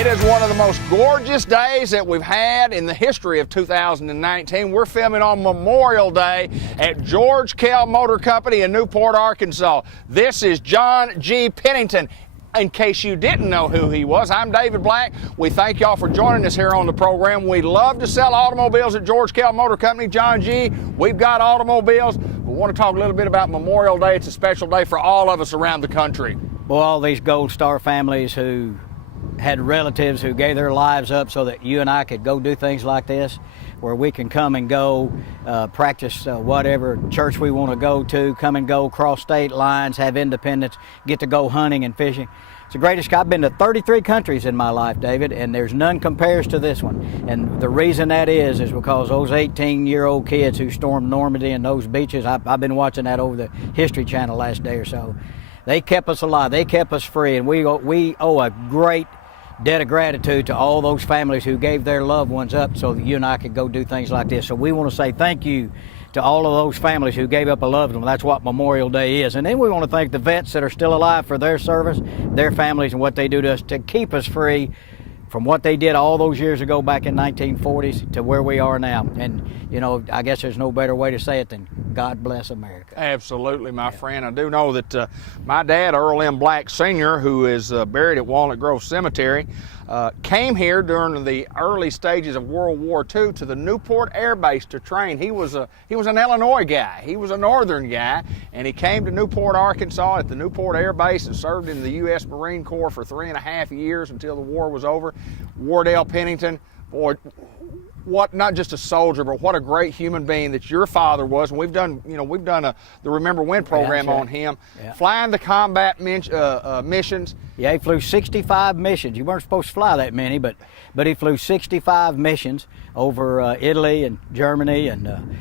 It is one of the most gorgeous days that we've had in the history of 2019. We're filming on Memorial Day at George Kell Motor Company in Newport, Arkansas. This is John G. Pennington. In case you didn't know who he was, I'm David Black. We thank y'all for joining us here on the program. We love to sell automobiles at George Kell Motor Company. John G., we've got automobiles. We want to talk a little bit about Memorial Day. It's a special day for all of us around the country. Well, all these Gold Star families who had relatives who gave their lives up so that you and I could go do things like this, where we can come and go, practice whatever church we want to go to, come and go, cross state lines, have independence, get to go hunting and fishing. It's the greatest. I've been to 33 countries in my life, David, and there's none compares to this one. And the reason that is because those 18-year-old kids who stormed Normandy and those beaches, I've been watching that over the History Channel last day or so. They kept us alive. They kept us free, and we owe a great debt of gratitude to all those families who gave their loved ones up so that you and I could go do things like this. So we want to say thank you to all of those families who gave up a loved one. That's what Memorial Day is. And then we want to thank the vets that are still alive for their service, their families, and what they do to us to keep us free from what they did all those years ago back in 1940s to where we are now. And, you know, I guess there's no better way to say it than God bless America. Absolutely, my friend. I do know that my dad, Earl M. Black Sr., who is buried at Walnut Grove Cemetery, came here during the early stages of World War II to the Newport Air Base to train. He was an Illinois guy. He was a northern guy, and he came to Newport, Arkansas at the Newport Air Base and served in the U.S. Marine Corps for 3.5 years until the war was over. Wardell Pennington, boy, what, not just a soldier, but what a great human being that your father was. And we've done the Remember When program on him, flying the combat missions. Yeah, he flew 65 missions. You weren't supposed to fly that many, but he flew 65 missions over Italy and Germany, and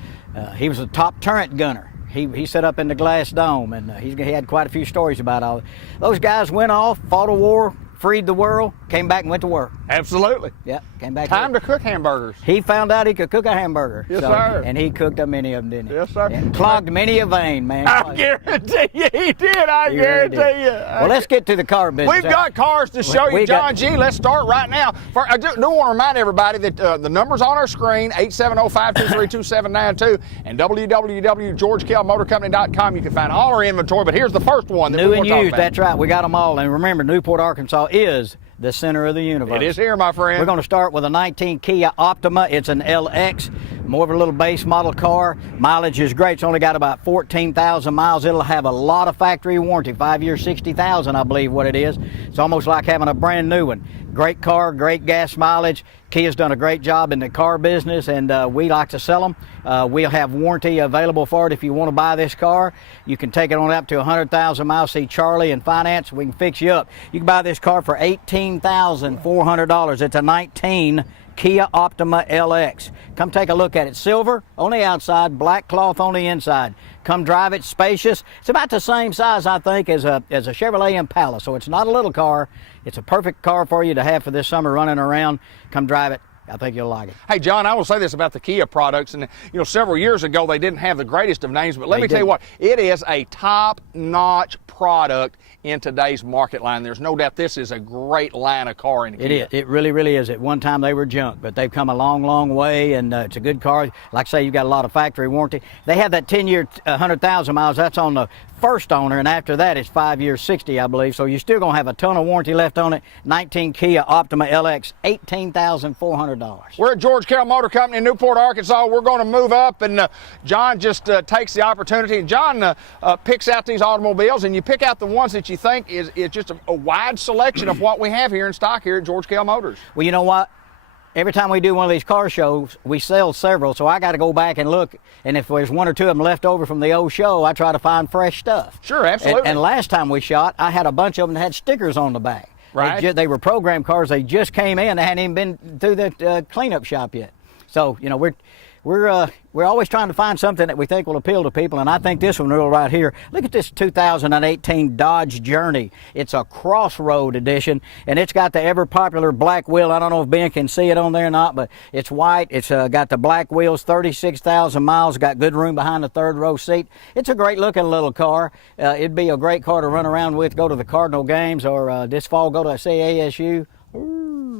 he was a top turret gunner. He set up in the Glass Dome, and he had quite a few stories about all. Those guys went off, fought a war, freed the world, came back and went to work. Absolutely. Yeah, came back. Time to cook hamburgers. He found out he could cook a hamburger. Yes, sir. And he cooked many of them, didn't he? Yes, sir. And clogged many a vein, man. I guarantee you he did. I guarantee you. Well, let's get to the car business. We've got cars to show you, John G. Let's start right now. I do want to remind everybody that the number's on our screen, 870-523-2792, and www.georgekellmotorcompany.com. You can find all our inventory, but here's the first one. New and used, that's right. We got them all. And remember, Newport, Arkansas is the center of the universe. It is here, my friend. We're going to start with a 19 Kia Optima. It's an LX, more of a little base model car. Mileage is great. It's only got about 14,000 miles. It'll have a lot of factory warranty, 5 years, 60,000, I believe what it is. It's almost like having a brand new one. Great car, great gas mileage. Kia's done a great job in the car business, and we like to sell them. We'll have warranty available for it if you want to buy this car. You can take it on up to 100,000 miles. See Charlie in finance. We can fix you up. You can buy this car for $18,400. It's a 19 Kia Optima LX. Come take a look at it. Silver on the outside, black cloth on the inside. Come drive it. Spacious. It's about the same size, I think, as a Chevrolet Impala. So it's not a little car. It's a perfect car for you to have for this summer running around. Come drive it. I think you'll like it. Hey, John, I will say this about the Kia products, and several years ago they didn't have the greatest of names, but let me tell you what, it is a top-notch product in today's market line. There's no doubt this is a great line of car in Kia. It is. It really, really is. At one time they were junk, but they've come a long, long way, and it's a good car. Like I say, you've got a lot of factory warranty. They have that 10-year, 100,000 miles. That's on the first owner, and after that it's 5 years, 60, I believe. So you're still going to have a ton of warranty left on it. 19 Kia Optima LX, $18,400. We're at George Kell Motor Company in Newport, Arkansas. We're going to move up, and John just takes the opportunity. And John picks out these automobiles, and you pick out the ones that you think is just a wide selection of what we have here in stock here at George Kell Motors. Well, you know what? Every time we do one of these car shows, we sell several, so I got to go back and look, and if there's one or two of them left over from the old show, I try to find fresh stuff. Sure, absolutely. And last time we shot, I had a bunch of them that had stickers on the back. Right. They were program cars. They just came in. They hadn't even been through the cleanup shop yet. So, we're always trying to find something that we think will appeal to people, and I think this one will right here. Look at this 2018 Dodge Journey. It's a Crossroad edition, and it's got the ever-popular black wheel. I don't know if Ben can see it on there or not, but it's white. It's got the black wheels, 36,000 miles, got good room behind the third row seat. It's a great-looking little car. It'd be a great car to run around with, go to the Cardinal games, or this fall go to CASU. Ooh.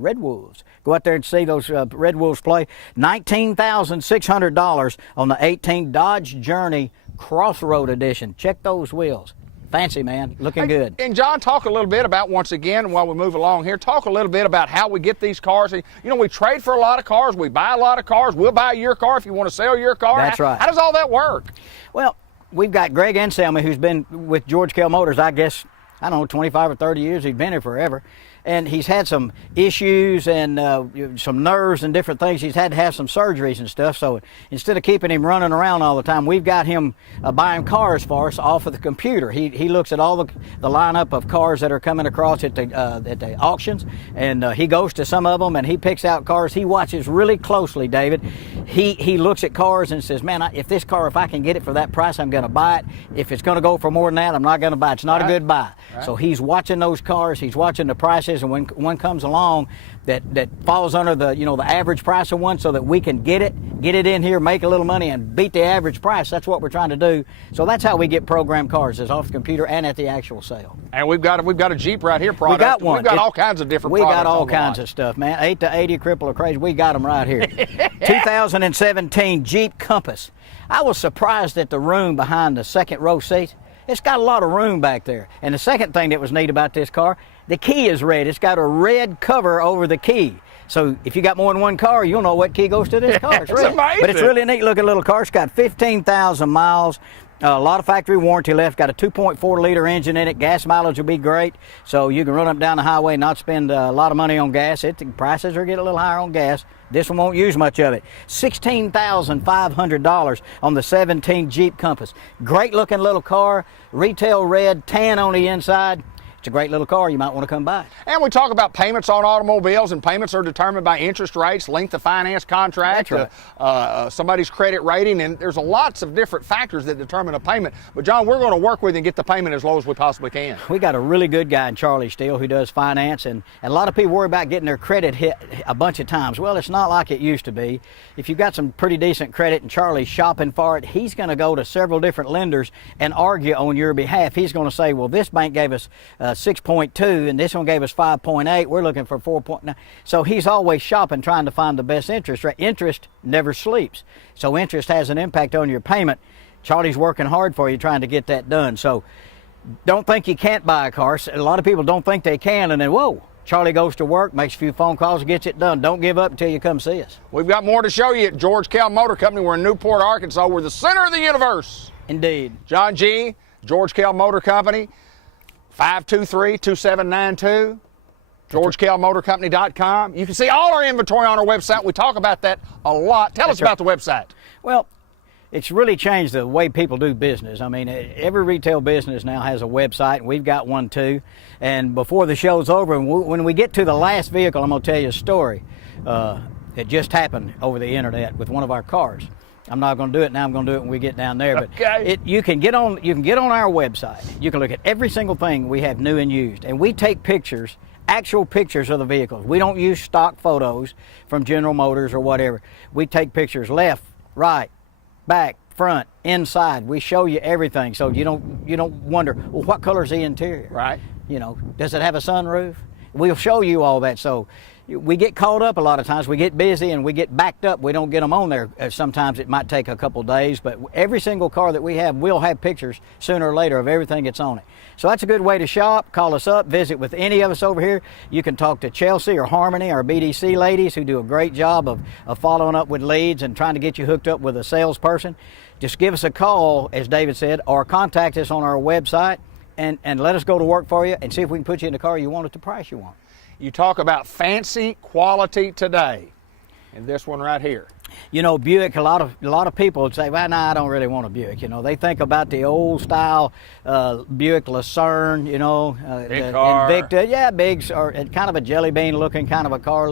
Red Wolves. Go out there and see those Red Wolves play. $19,600 on the 18 Dodge Journey Crossroad Edition. Check those wheels. Fancy, man. Looking good. And John, talk a little bit about, once again, while we move along here, talk a little bit about how we get these cars. You know, we trade for a lot of cars. We buy a lot of cars. We'll buy your car if you want to sell your car. That's right. How does all that work? Well, we've got Greg Anselmi, who's been with George Kell Motors, I guess, I don't know, 25 or 30 years. He's been here forever. And he's had some issues and some nerves and different things. He's had to have some surgeries and stuff. So instead of keeping him running around all the time, we've got him buying cars for us off of the computer. He looks at all the lineup of cars that are coming across at the auctions, and he goes to some of them and he picks out cars. He watches really closely, David. He looks at cars and says, man, if I can get it for that price, I'm going to buy it. If it's going to go for more than that, I'm not going to buy it. It's not a good buy. Right. So he's watching those cars. He's watching the prices. And when one comes along that falls under the the average price of one, so that we can get it in here, make a little money, and beat the average price. That's what we're trying to do. So that's how we get programmed cars, is off the computer and at the actual sale. And we've got a Jeep right here. We got one. We've got all kinds of different. We products got all kinds of stuff, man. 8 to 80 cripple or crazy. We got them right here. 2017 Jeep Compass. I was surprised at the room behind the second row seat. It's got a lot of room back there. And the second thing that was neat about this car, the key is red. It's got a red cover over the key. So if you got more than one car, you'll know what key goes to this car. It's red. Amazing. But it's really neat looking little car. It's got 15,000 miles. A lot of factory warranty left. Got a 2.4 liter engine in it. Gas mileage will be great. So you can run up and down the highway and not spend a lot of money on gas. Prices are getting a little higher on gas. This one won't use much of it. $16,500 on the 17 Jeep Compass. Great looking little car. Retail red, tan on the inside. It's a great little car. You might want to come by. And we talk about payments on automobiles, and payments are determined by interest rates, length of finance contract, That's right. Somebody's credit rating, and there's lots of different factors that determine a payment. But John, we're going to work with you and get the payment as low as we possibly can. We got a really good guy in Charlie Steele who does finance, and a lot of people worry about getting their credit hit a bunch of times. Well, it's not like it used to be. If you've got some pretty decent credit and Charlie's shopping for it, he's going to go to several different lenders and argue on your behalf. He's going to say, well, this bank gave us 6.2 and this one gave us 5.8. We're looking for 4.9. So he's always shopping, trying to find the best interest rate. Interest never sleeps. So interest has an impact on your payment. Charlie's working hard for you, trying to get that done. So don't think you can't buy a car. A lot of people don't think they can, and then, whoa, Charlie goes to work, makes a few phone calls, gets it done. Don't give up until you come see us. We've got more to show you at George Kell Motor Company. We're in Newport, Arkansas. We're the center of the universe. Indeed. John G., George Kell Motor Company, 523-2792, GeorgeKellMotorCompany.com. You can see all our inventory on our website. We talk about that a lot. Tell us about the website. Well, it's really changed the way people do business. I mean, every retail business now has a website, and we've got one too. And before the show's over, and when we get to the last vehicle, I'm going to tell you a story. It just happened over the internet with one of our cars. I'm not going to do it now. I'm going to do it when we get down there. But okay. You can get on our website. You can look at every single thing we have new and used, and we take pictures, actual pictures of the vehicles. We don't use stock photos from General Motors or whatever. We take pictures left, right, back, front, inside. We show you everything, so you don't wonder, well, what color is the interior? Right. Does it have a sunroof? We'll show you all that. So we get caught up a lot of times. We get busy and we get backed up. We don't get them on there. Sometimes it might take a couple days, but every single car that we have will have pictures sooner or later of everything that's on it. So that's a good way to shop. Call us up, visit with any of us over here. You can talk to Chelsea or Harmony, our BDC ladies, who do a great job of following up with leads and trying to get you hooked up with a salesperson. Just give us a call, as David said, or contact us on our website and let us go to work for you and see if we can put you in the car you want at the price you want. You talk about fancy quality today, and this one right here. Buick, a lot of people would say, well, no, I don't really want a Buick. They think about the old style Buick Lucerne, big the car. Invicta. Yeah, big, or kind of a jelly bean looking kind of a car,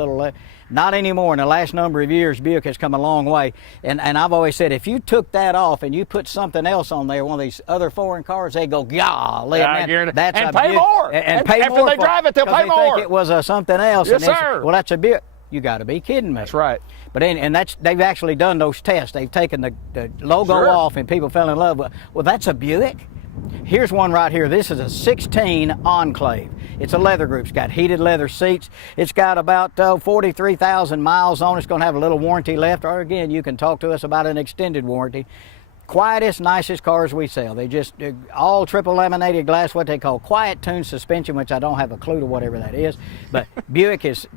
not anymore. In the last number of years, Buick has come a long way. And I've always said, if you took that off and you put something else on there, one of these other foreign cars, they go, golly, man, that's and a pay Buick. more. And pay after more they drive it, they'll pay they more. Think it was something else. Yes, and sir. Well, that's a Buick. You got to be kidding me. That's right. But they've actually done those tests. They've taken the logo off, and people fell in love with. Well, that's a Buick. Here's one right here. This is a 16 Enclave. It's a leather group. It's got heated leather seats. It's got about 43,000 miles on it. It's going to have a little warranty left, or again, you can talk to us about an extended warranty. Quietest, nicest cars we sell. They just all triple laminated glass, what they call quiet tune suspension, which I don't have a clue to whatever that is. But Buick is,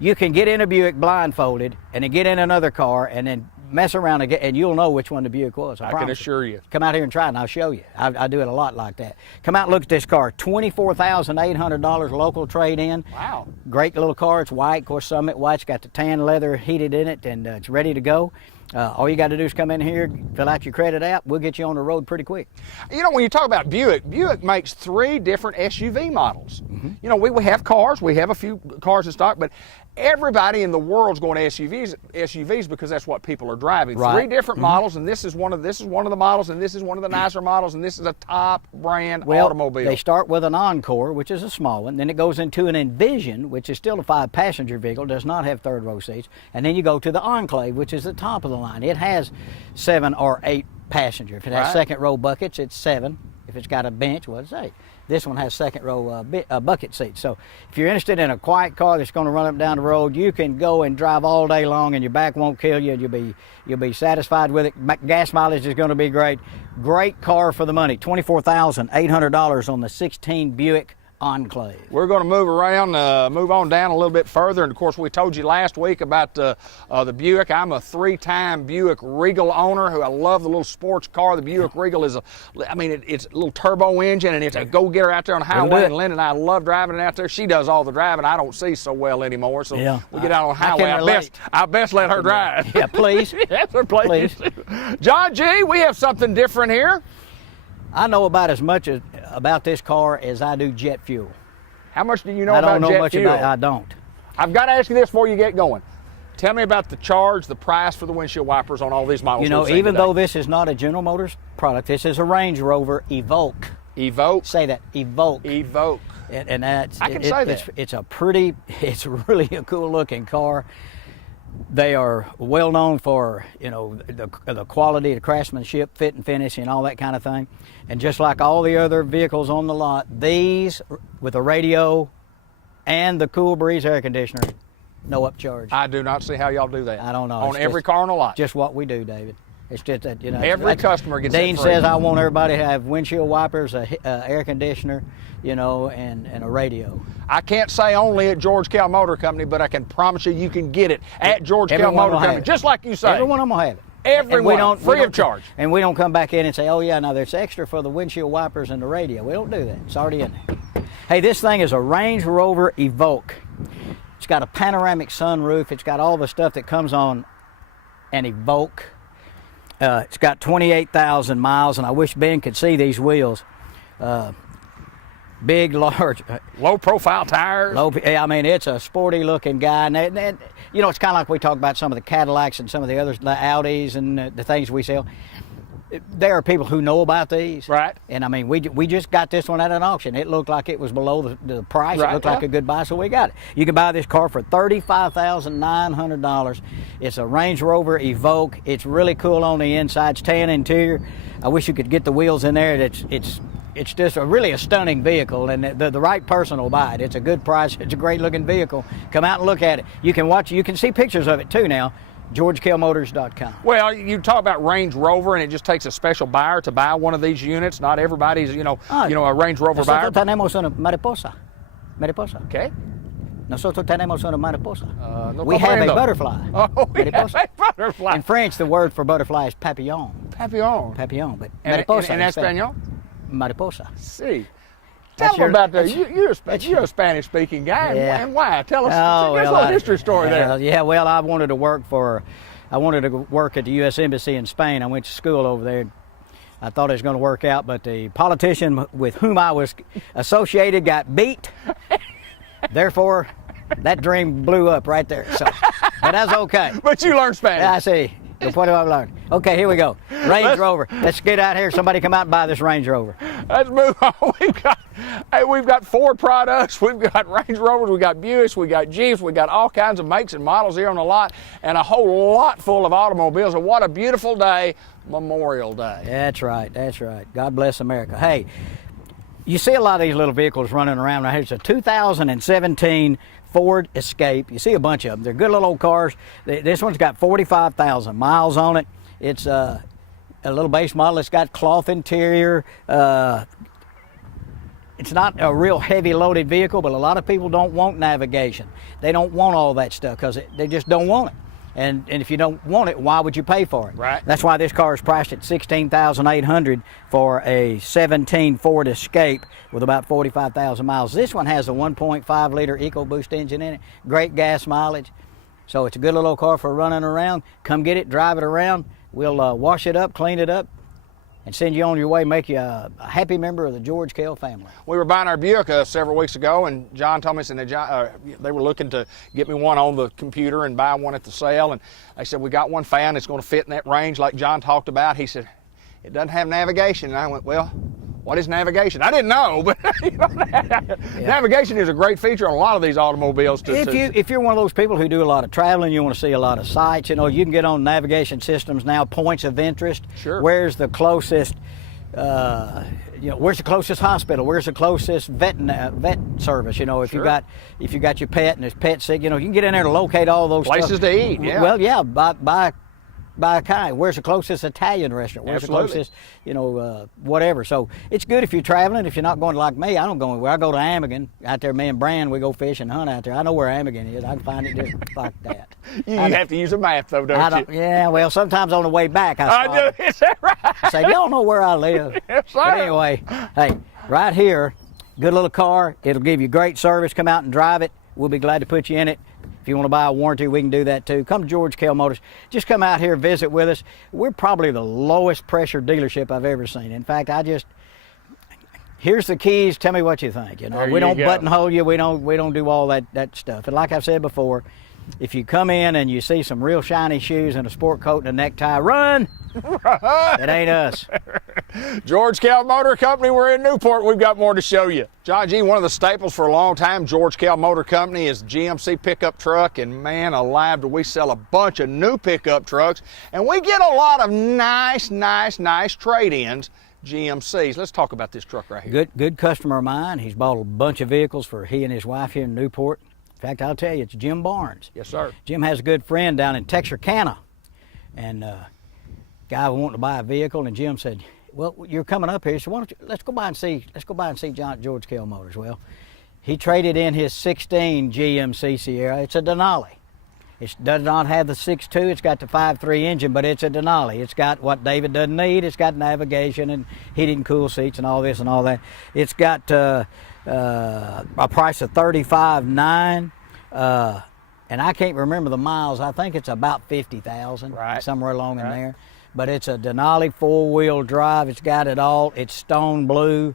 you can get in a Buick blindfolded and then get in another car and then mess around again, and you'll know which one the Buick was. I can assure you. Come out here and try it, and I'll show you. I do it a lot like that. Come out and look at this car. $24,800 local trade-in. Wow. Great little car. It's white, of course, Summit white. It's got the tan leather heated in it, and it's ready to go. All you got to do is come in here, fill out your credit app. We'll get you on the road pretty quick. You know, when you talk about Buick makes 3 different SUV models. Mm-hmm. You know, we have cars. We have a few cars in stock, but everybody in the world's going to SUVs because that's what people are driving. Right. 3 different models, and this is one of the models, and this is one of the nicer models, and this is a top brand automobile. They start with an Encore, which is a small one. Then it goes into an Envision, which is still a 5-passenger vehicle, does not have third row seats. And then you go to the Enclave, which is the top of the line. It has 7 or 8 passengers. If it has second row buckets, it's 7. If it's got a bench, well, it's 8. This one has second row bucket seats. So if you're interested in a quiet car that's going to run up and down the road, you can go and drive all day long, and your back won't kill you. You'll be satisfied with it. Gas mileage is going to be great. Great car for the money. $24,800 on the 16 Buick Enclave. We're going to move on down a little bit further, and of course we told you last week about the Buick. I'm a 3-time Buick Regal owner who I love the little sports car. The Buick Regal is it's a little turbo engine, and it's a go-getter out there on the highway, and Lynn and I love driving it out there. She does all the driving. I don't see so well anymore, so we get out on the highway. I best let her drive. Yeah, please. Yes, sir, please. John G., we have something different here. I know about as much about this car as I do jet fuel. How much do you know about jet fuel? I don't know much about it. I don't. I've got to ask you this before you get going. Tell me about the charge, the price for the windshield wipers on all these models. You know, even though this is not a General Motors product, this is a Range Rover Evoque. Evoque? Say that, Evoque. Evoque. And that's, I can say that. It's really a cool looking car. They are well known for, you know, the quality, the craftsmanship, fit and finish, and all that kind of thing. And just like all the other vehicles on the lot, these with a radio and the Cool Breeze air conditioner, no upcharge. I do not see how y'all do that. I don't know. On every car on the lot. Just what we do, David. It's just that, you know. Every customer gets Dean it free. says I want everybody to have windshield wipers, a air conditioner, you know, and a radio. I can't say only at George Kell Motor Company, but I can promise you can get it at George Kell Motor Company, just like you say. Everyone of them will have it. Everyone, free of charge. And we don't come back in and say, oh yeah, now there's extra for the windshield wipers and the radio. We don't do that. It's already in there. Hey, this thing is a Range Rover Evoque. It's got a panoramic sunroof. It's got all the stuff that comes on an Evoque. It's got 28,000 miles, and I wish Ben could see these wheels. Big, large. Low-profile tires. I mean, it's a sporty-looking guy. And, you know, it's kind of like we talk about some of the Cadillacs and some of the others, the Audis and the things we sell. There are people who know about these. Right. And, I mean, we just got this one at an auction. It looked like it was below the price. Right. It looked like a good buy, so we got it. You can buy this car for $35,900. It's a Range Rover Evoque. It's really cool on the inside. It's tan interior. I wish you could get the wheels in there. It's just really a stunning vehicle, and the right person will buy it. It's a good price. It's a great-looking vehicle. Come out and look at it. You can watch. You can see pictures of it, too, now. GeorgeKellMotors.com. Well, you talk about Range Rover, and it just takes a special buyer to buy one of these units. Not everybody's, a Range Rover buyer. Nosotros tenemos una mariposa. Okay. Nosotros tenemos una mariposa. No we have a butterfly. Oh, we have a butterfly. In French, the word for butterfly is papillon. Papillon. Papillon, but mariposa. In Espanol? Mariposa. See. Tell them about that. You're a Spanish-speaking guy, and why? Tell us. There's a little history story there. Yeah, well, I wanted to work at the U.S. Embassy in Spain. I went to school over there. I thought it was going to work out, but the politician with whom I was associated got beat. Therefore, that dream blew up right there. So, but that's okay. But you learned Spanish. I see. What have I learned? Okay, here we go. Range Rover. Let's get out here. Somebody come out and buy this Range Rover. Let's move on. We've got Ford products. We've got Range Rovers. We've got Buicks. We've got Jeeps. We've got all kinds of makes and models here on the lot, and a whole lot full of automobiles. And what a beautiful day, Memorial Day. That's right. That's right. God bless America. Hey, You see a lot of these little vehicles running around right here. It's a 2017 Ford Escape. You see a bunch of them. They're good little old cars. This one's got 45,000 miles on it. It's a little base model. It's got cloth interior. It's not a real heavy loaded vehicle, but a lot of people don't want navigation. They don't want all that stuff because they just don't want it. And if you don't want it, why would you pay for it? Right. That's why this car is priced at $16,800 for a 17 Ford Escape with about 45,000 miles. This one has a 1.5 liter EcoBoost engine in it, great gas mileage. So it's a good little car for running around. Come get it, drive it around. We'll wash it up, clean it up, and send you on your way, make you a happy member of the George Kell family. We were buying our Buick several weeks ago, and John told me they were looking to get me one on the computer and buy one at the sale. And they said, we got one found that's going to fit in that range like John talked about. He said, it doesn't have navigation. And I went, well, what is navigation? I didn't know, but navigation is a great feature on a lot of these automobiles. If you're one of those people who do a lot of traveling, you want to see a lot of sights, you know, you can get on navigation systems now, points of interest. Sure. Where's the closest, where's the closest hospital? Where's the closest vet service? You know, if Sure. you got your pet and his pet sick, you know, you can get in there to locate all those Places to eat, yeah. Well, yeah, by a kind. Where's the closest Italian restaurant? Where's Absolutely. the closest, whatever. So it's good if you're traveling. If you're not going like me, I don't go anywhere. I go to Amigan. Out there, me and Brand, we go fish and hunt out there. I know where Amigan is. I can find it just like that. You have to use a map, though, don't you? Yeah, well, sometimes on the way back, I do. Is that right? I say, you don't know where I live. Yes, sir. But anyway, hey, right here, good little car. It'll give you great service. Come out and drive it. We'll be glad to put you in it. If you want to buy a warranty, we can do that too. Come to George Kell Motors. Just come out here, visit with us. We're probably the lowest pressure dealership I've ever seen. In fact, here's the keys. Tell me what you think. You know, we don't buttonhole you. We don't do all that stuff. And like I've said before, if you come in and you see some real shiny shoes and a sport coat and a necktie, run. It ain't us. George Kell Motor Company, we're in Newport. We've got more to show you. John G., one of the staples for a long time, George Kell Motor Company, is GMC pickup truck. And man alive, do we sell a bunch of new pickup trucks. And we get a lot of nice trade-ins, GMCs. Let's talk about this truck right here. Good customer of mine. He's bought a bunch of vehicles for he and his wife here in Newport. In fact, I'll tell you, it's Jim Barnes. Yes, sir. Jim has a good friend down in Texarkana. And guy wanted to buy a vehicle, and Jim said, well, you're coming up here, so why don't you, let's go by and see George Kell Motors. Well, he traded in his 16 GMC Sierra. It's a Denali. It does not have the 6.2, it's got the 5.3 engine, but it's a Denali. It's got what David doesn't need. It's got navigation and heated and cool seats and all this and all that. It's got a price of $35,900. And I can't remember the miles. I think it's about 50,000, right, somewhere along in there. But it's a Denali 4-wheel drive. It's got it all. It's stone blue.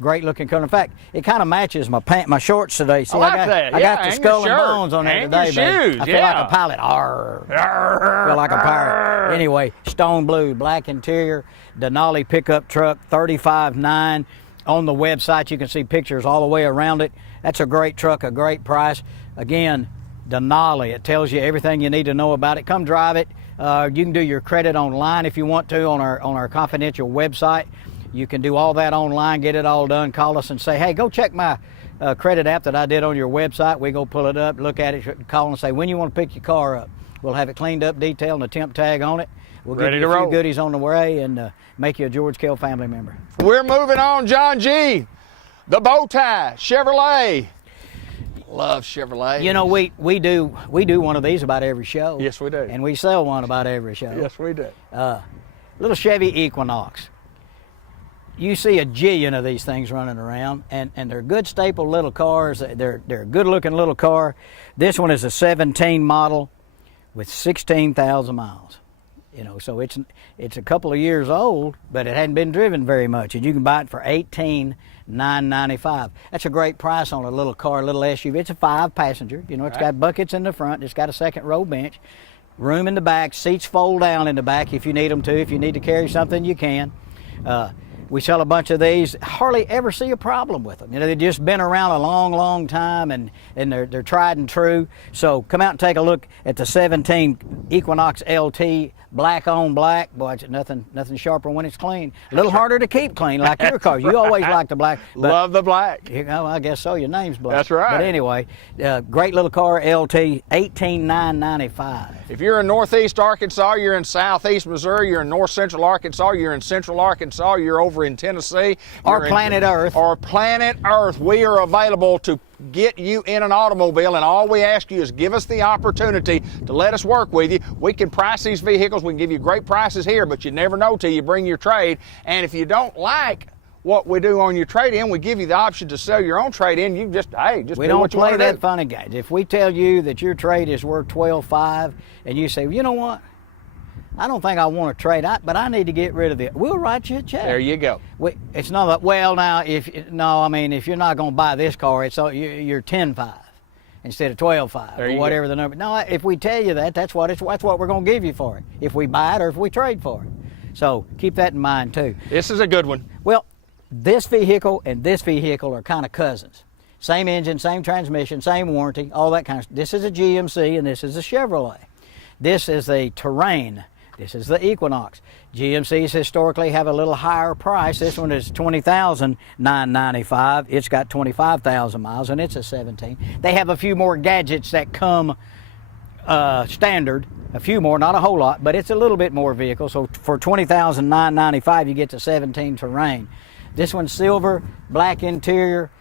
Great looking color. In fact, it kind of matches my shorts today. See, I got the skull and bones on there today, baby. I feel like a pilot. Arr. I feel like a pirate. Anyway, stone blue, black interior, Denali pickup truck, $35,900. On the website, you can see pictures all the way around it. That's a great truck, a great price. Again, Denali. It tells you everything you need to know about it. Come drive it. You can do your credit online if you want to on our confidential website. You can do all that online, get it all done. Call us and say, hey, go check my credit app that I did on your website. We go pull it up, look at it, call and say when you want to pick your car up. We'll have it cleaned up, detailed, and a temp tag on it. We'll give you a few goodies on the way and make you a George Kell family member. We're moving on, John G. The bow tie, Chevrolet. Love Chevrolet. You know, we do one of these about every show. Yes, we do. And we sell one about every show. Yes, we do. Little Chevy Equinox. You see a jillion of these things running around, and they're good staple little cars. They're a good looking little car. This one is a 17 model with 16,000 miles. You know, so it's a couple of years old, but it hadn't been driven very much, and you can buy it for $18,995. That's a great price on a little car, a little SUV. It's a 5-passenger. You know, it's got buckets in the front. It's got a second row bench, room in the back. Seats fold down in the back if you need them to. If you need to carry something, you can. We sell a bunch of these. Hardly ever see a problem with them. You know, they've just been around a long, long time, and they're tried and true. So come out and take a look at the 17 Equinox LT black on black, boy, it's nothing sharper when it's clean. A little harder to keep clean, like your cars. You always like the black. Love the black. You know, I guess so. Your name's black. That's right. But anyway, great little car, LT, $18,995. If you're in Northeast Arkansas, you're in Southeast Missouri, you're in North Central Arkansas, you're in Central Arkansas, you're over in Tennessee. Or planet Earth. Or planet Earth. We are available to get you in an automobile, and all we ask you is give us the opportunity to let us work with you. We can price these vehicles. We can give you great prices here, but you never know till you bring your trade. And if you don't like what we do on your trade-in, we give you the option to sell your own trade-in. You just, hey, just we do don't what you play want to that do. funny game. If we tell you that your trade is worth $12,500 and you say, well, you know what? I don't think I want to trade, but I need to get rid of it. We'll write you a check. There you go. It's not like, well, now, if you're not going to buy this car, you're $10,500 instead of $12,500 or whatever the number. No, if we tell you that, that's what we're going to give you for it. If we buy it or if we trade for it. So keep that in mind too. This is a good one. Well, this vehicle and this vehicle are kind of cousins. Same engine, same transmission, same warranty, all that kind of stuff. This is a GMC and this is a Chevrolet. This is a Terrain. This is the Equinox. GMCs historically have a little higher price. This one is $20,995. It's got 25,000 miles and it's a 17. They have a few more gadgets that come standard. A few more, not a whole lot, but it's a little bit more vehicle. So for $20,995, you get the 17 Terrain. This one's silver, black interior,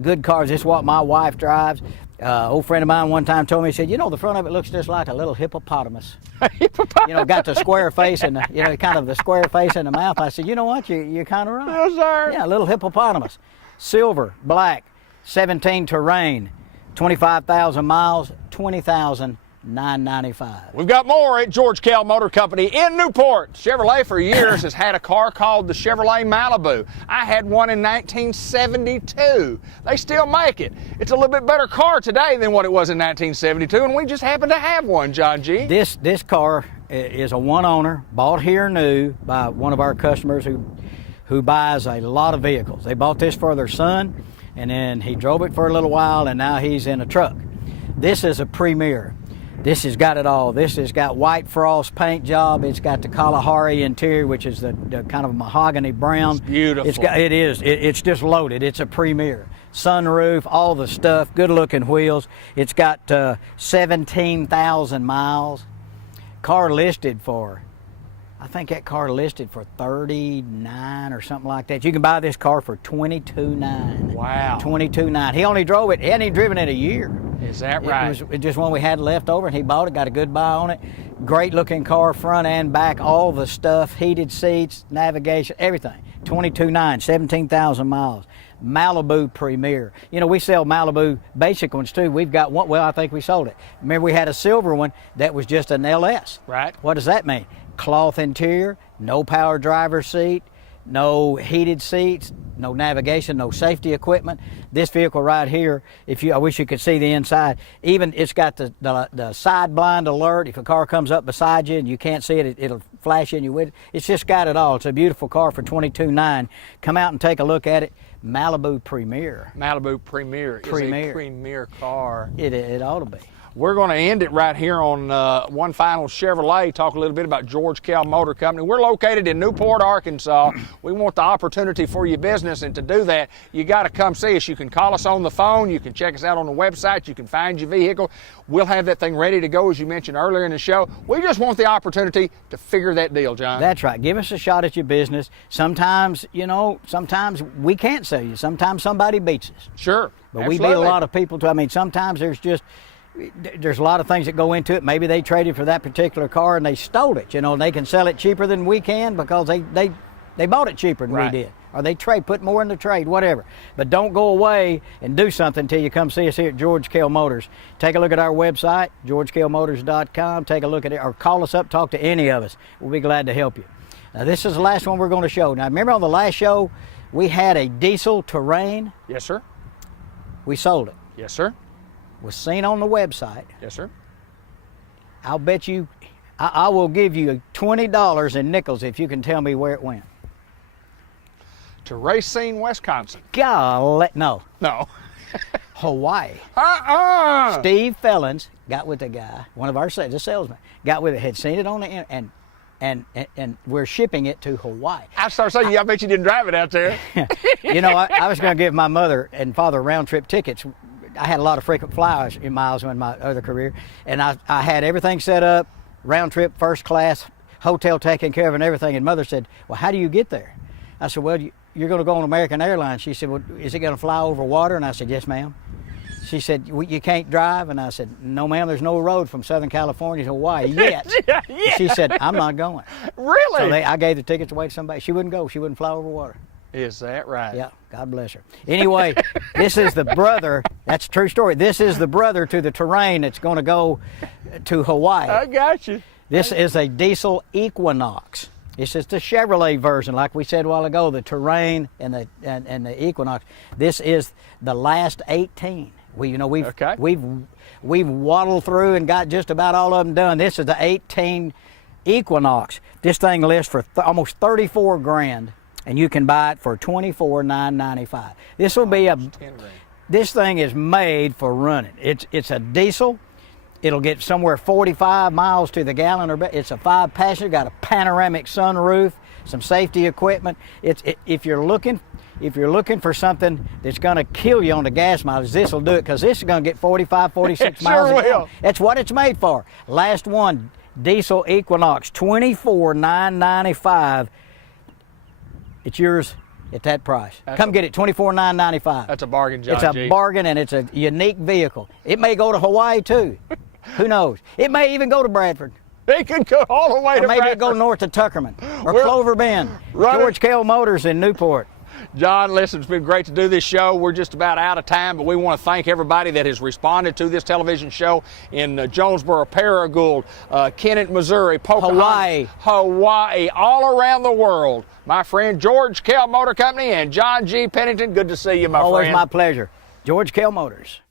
good cars. This is what my wife drives. Old friend of mine one time told me, he said, you know, the front of it looks just like a little hippopotamus. You know, got the square face and kind of the square face and the mouth. I said, you know what, you're kind of right. Yes, sir. Yeah, a little hippopotamus. Silver, black, 17 Terrain, 25,000 miles, $20,995. We've got more at George Kell Motor Company in Newport. Chevrolet for years has had a car called the Chevrolet Malibu. I had one in 1972. They still make it. It's a little bit better car today than what it was in 1972, and we just happen to have one, John G. This car is a one owner, bought here new by one of our customers who buys a lot of vehicles. They bought this for their son, and then he drove it for a little while, and now he's in a truck. This is a Premier. This has got it all. This has got white frost paint job. It's got the Kalahari interior, which is the kind of mahogany brown. It's beautiful. It's just loaded. It's a Premier. Sunroof, all the stuff, good looking wheels. It's got 17,000 miles. Car listed for, I think that car listed for $39,000 or something like that. You can buy this car for $22,900. Wow. $22,900. He only drove it. He hadn't even driven it a year. Is that right? It was just one we had left over, and he bought it. Got a good buy on it. Great looking car, front and back, all the stuff, heated seats, navigation, everything. $22,900, 17,000 miles. Malibu Premier. You know, we sell Malibu basic ones too. We've got one. Well, I think we sold it. Remember, we had a silver one that was just an LS. Right. What does that mean? Cloth interior, no power driver's seat, no heated seats, no navigation, no safety equipment. This vehicle right here, I wish you could see the inside. Even it's got the side blind alert. If a car comes up beside you and you can't see it, it'll flash in you with it. It's just got it all. It's a beautiful car for $22,900. Come out and take a look at it. Malibu Premier. Malibu Premier is a premier car. It ought to be. We're going to end it right here on One Final Chevrolet, talk a little bit about George Kell Motor Company. We're located in Newport, Arkansas. We want the opportunity for your business, and to do that, you got to come see us. You can call us on the phone. You can check us out on the website. You can find your vehicle. We'll have that thing ready to go, as you mentioned earlier in the show. We just want the opportunity to figure that deal, John. That's right. Give us a shot at your business. Sometimes, sometimes we can't sell you. Sometimes somebody beats us. Sure. But absolutely. we beat a lot of people too. I mean, sometimes there's a lot of things that go into it. Maybe they traded for that particular car and they stole it. And they can sell it cheaper than we can because they bought it cheaper than we did. Or they put more in the trade, whatever. But don't go away and do something until you come see us here at George Kell Motors. Take a look at our website, georgekellmotors.com. Take a look at it, or call us up, talk to any of us. We'll be glad to help you. Now, this is the last one we're going to show. Now, remember on the last show, we had a diesel Terrain? Yes, sir. We sold it. Yes, sir. Was seen on the website. Yes, sir. I'll bet you, I will give you $20 in nickels if you can tell me where it went. To Racine, Wisconsin. Golly, no. No. Hawaii. Steve Fellons got with the guy, one of our the salesmen, got with it, had seen it on the and and we're shipping it to Hawaii. I started saying, I bet you didn't drive it out there. You know, I was going to give my mother and father round trip tickets. I had a lot of frequent flyers in miles in my other career, and I had everything set up, round trip, first class, hotel taken care of and everything. And Mother said, well, how do you get there? I said, well, you're going to go on American Airlines. She said, well, is it going to fly over water? And I said, yes, ma'am. She said, well, you can't drive? And I said, no, ma'am, there's no road from Southern California to Hawaii yet. Yeah. She said, I'm not going. Really? So I gave the tickets away to somebody. She wouldn't go. She wouldn't fly over water. Is that right? Yeah, God bless her. Anyway, this is the brother, that's a true story. This is the brother to the Terrain that's going to go to Hawaii. I got you. This is a diesel Equinox. This is the Chevrolet version, like we said a while ago, the Terrain and the Equinox. This is the last 18. We've waddled through and got just about all of them done. This is the 18 Equinox. This thing lists for almost 34 grand, and you can buy it for $24,995. This will be this thing is made for running. It's a diesel. It'll get somewhere 45 miles to the gallon or better. It's a 5-passenger, got a panoramic sunroof, some safety equipment. If you're looking for something that's going to kill you on the gas mileage, this will do it, because this is going to get 45, 46 miles a gallon. That's what it's made for. Last one, diesel Equinox, $24,995. It's yours at that price. Come get it, $24,995. That's a bargain, John It's a G. bargain, and it's a unique vehicle. It may go to Hawaii too. Who knows? It may even go to Bradford. It could go all the way to Maybe Bradford. it go north to Tuckerman or Clover Bend. George Kell Motors in Newport. John, listen, it's been great to do this show. We're just about out of time, but we want to thank everybody that has responded to this television show in Jonesboro, Paragould, Kennett, Missouri, Pocahontas, Hawaii, all around the world. My friend George Kell Motor Company and John G. Pennington, good to see you, my friend. Always my pleasure. George Kell Motors.